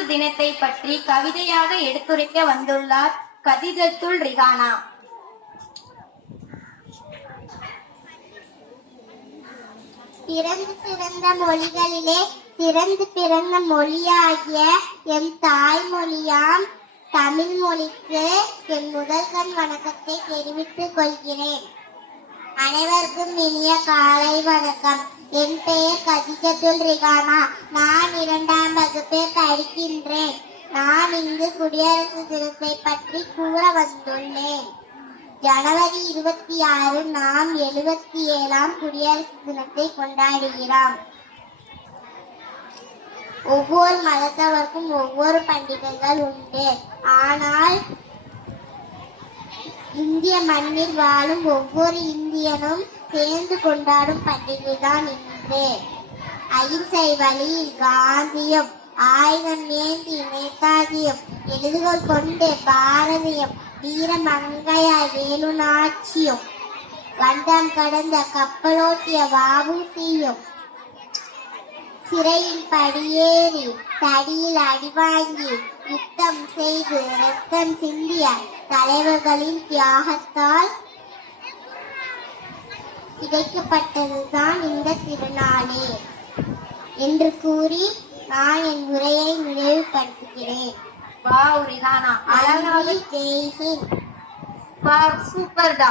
தினத்தை பற்றி கவிதையாக எடுத்துரைக்க வந்துள்ளார் கதீஜத்துல் ரிஹானா. பிறந்து பிறந்த மொழிகளிலே சிறந்து பிறந்த மொழியாகிய என் தாய்மொழியாம் தமிழ் மொழிக்கு என் முதல்கண் வணக்கத்தை தெரிவித்துக் கொள்கிறேன். அனைவருக்கும் இனிய காலை வணக்கம். என் பெயர் கதீஜத்துல் ரிஹானா. நான் 2ஆம் வகுப்பில் படிக்கின்றேன். நான் இங்கு குடியரசு தினத்தை பற்றி கூற வந்துள்ளேன். ஜனவரி 26 நாம் 77ஆம் குடியரசு தினத்தை கொண்டாடுகிறோம். ஒவ்வொரு மதத்தவருக்கும் ஒவ்வொரு பண்டிகைகள் உண்டு. ஆனால் இந்திய மண்ணில் வாழும் ஒவ்வொரு இந்தியனும் சேர்ந்து கொண்டாடும் பண்டிகை தான் இன்று. அகிம்சை வழியில் காந்தியும், ஆயுதம் ஏந்தி நேதாஜியும், எழுதுகோள் கொண்டு பாரதியும், வீரமங்கையார் வேலுநாச்சியும், கண்டம் கடந்த கப்பலோட்டிய வ.உ.சி.யும், சிறையில் படியேறி தடியில் அடிவாங்கி யுத்தம் செய்து ரத்தம் சிந்திய தலைவர்களின் தியாகத்தால் கிடைக்கப்பட்டதுதான் இந்த திருநாளே என்று கூறி நான் என் உரையை நிறைவுபடுத்துகிறேன். வாவ் ரிஹானா, அழகாக. ஜெய்ஹிந்த். வாவ், சூப்பர்டா.